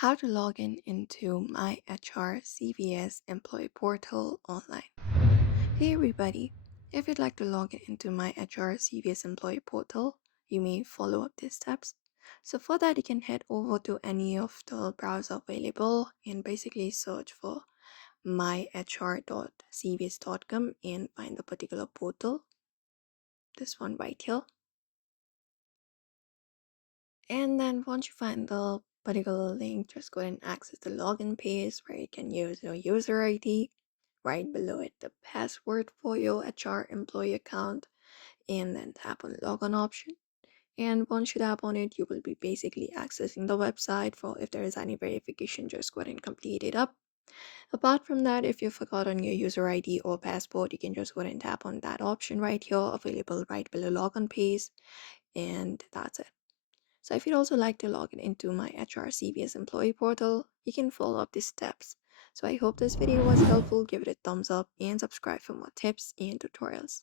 How to log in into MyHR CVS employee portal online. Hey everybody, if you'd like to log in into MyHR CVS employee portal, you may follow up these steps. So for that, you can head over to any of the browser available and basically search for myhr.cvs.com and find the particular portal, this one right here. And then once you find the particular link, just go ahead and access the login page where you can use your user ID. Right below it, the password for your HR employee account, and then tap on login option. And once you tap on it, you will be basically accessing the website. For if there is any verification, just go ahead and complete it up. Apart from that, if you've forgotten your user ID or passport, you can just go ahead and tap on that option right here, available right below login page, and that's it. So if you'd also like to log in into MyHR CVS employee portal, you can follow up these steps. So I hope this video was helpful. Give it a thumbs up and subscribe for more tips and tutorials.